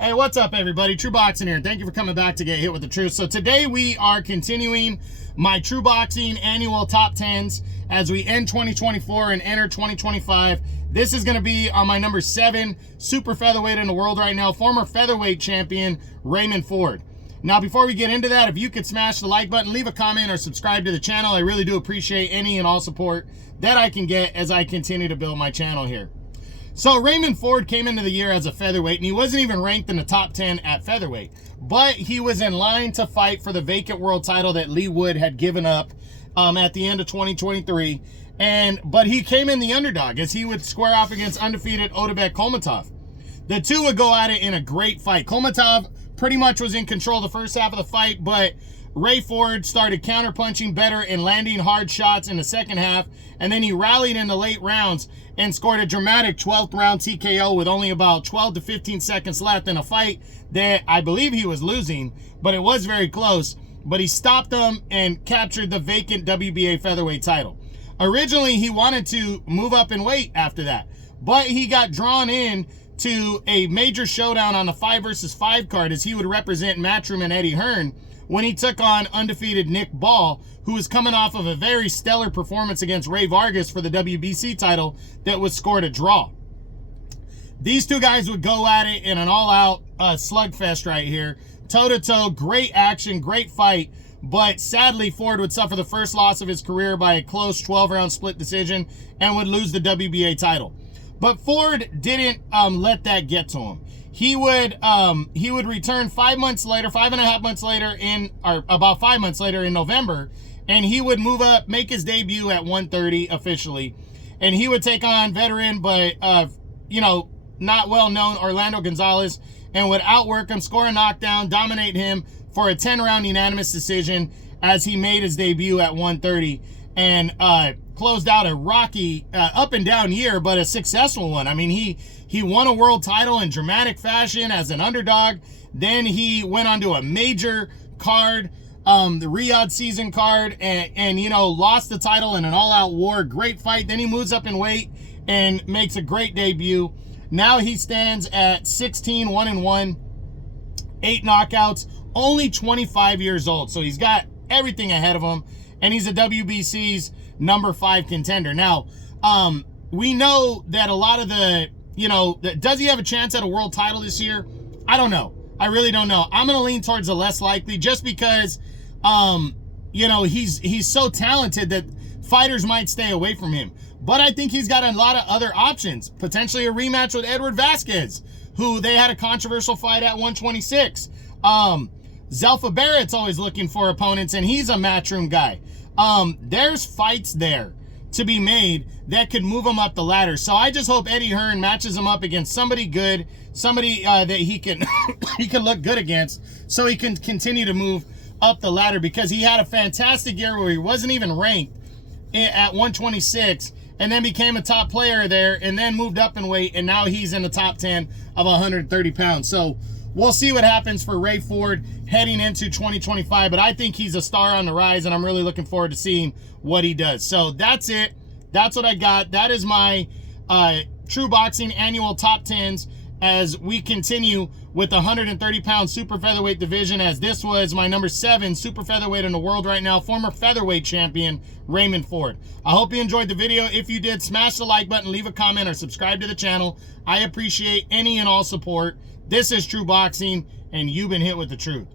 Hey, what's up, everybody? True Boxing here. Thank you for coming back to get hit with the truth. So today we are continuing my True Boxing annual top 10s as we end 2024 and enter 2025. This is going to be on my number 7 super featherweight in the world right now, former featherweight champion Raymond Ford. Now, before we get into that, if you could smash the like button, leave a comment, or subscribe to the channel, I really do appreciate any and all support that I can get as I continue to build my channel here. So Raymond Ford came into the year as a featherweight, and he wasn't even ranked in the top 10 at featherweight, but he was in line to fight for the vacant world title that Lee Wood had given up at the end of 2023. But he came in the underdog as he would square off against undefeated Otabek Kolmatov. The two would go at it in a great fight. Kolmatov pretty much was in control the first half of the fight, but Ray Ford started counterpunching better and landing hard shots in the second half, and then he rallied in the late rounds and scored a dramatic 12th round TKO with only about 12 to 15 seconds left in a fight that I believe he was losing, but it was very close. But he stopped him and captured the vacant WBA featherweight title. Originally, he wanted to move up in weight after that, but he got drawn in to a major showdown on the 5 versus 5 card as he would represent Matchroom and Eddie Hearn when he took on undefeated Nick Ball, who was coming off of a very stellar performance against Ray Vargas for the WBC title that was scored a draw. These two guys would go at it in an all-out slugfest right here. Toe-to-toe, great action, great fight, but sadly Ford would suffer the first loss of his career by a close 12-round split decision and would lose the WBA title. But Ford didn't let that get to him. He would return 5 months later, 5.5 months later about 5 months later in November, and he would move up, make his debut at 130 officially, and he would take on veteran but not well known Orlando Gonzalez and would outwork him, score a knockdown, dominate him for a 10-round unanimous decision as he made his debut at 130 and closed out a rocky up and down year, but a successful one. I mean, he won a world title in dramatic fashion as an underdog. Then he went on to a major card, the Riyadh season card, and lost the title in an all-out war. Great fight. Then he moves up in weight and makes a great debut. Now he stands at 16, 1-1, 8 knockouts, only 25 years old. So he's got everything ahead of him, and he's a WBC's number 5 contender. Now, we know that a lot of does he have a chance at a world title this year? I don't know. I really don't know. I'm going to lean towards the less likely just because, he's so talented that fighters might stay away from him. But I think he's got a lot of other options. Potentially a rematch with Edward Vasquez, who they had a controversial fight at 126. Zelfa Barrett's always looking for opponents, and he's a Matchroom guy. There's fights there to be made that could move him up the ladder. So I just hope Eddie Hearn matches him up against somebody good, somebody that he can he can look good against, so he can continue to move up the ladder, because he had a fantastic year where he wasn't even ranked at 126 and then became a top player there and then moved up in weight, and now he's in the top 10 of 130 pounds. So we'll see what happens for Ray Ford heading into 2025, but I think he's a star on the rise, and I'm really looking forward to seeing what he does. So that's it. That's what I got. That is my True Boxing annual top 10s as we continue with the 130-pound super featherweight division, as this was my number 7 super featherweight in the world right now, former featherweight champion Raymond Ford. I hope you enjoyed the video. If you did, smash the like button, leave a comment, or subscribe to the channel. I appreciate any and all support. This is True Boxing, and you've been hit with the truth.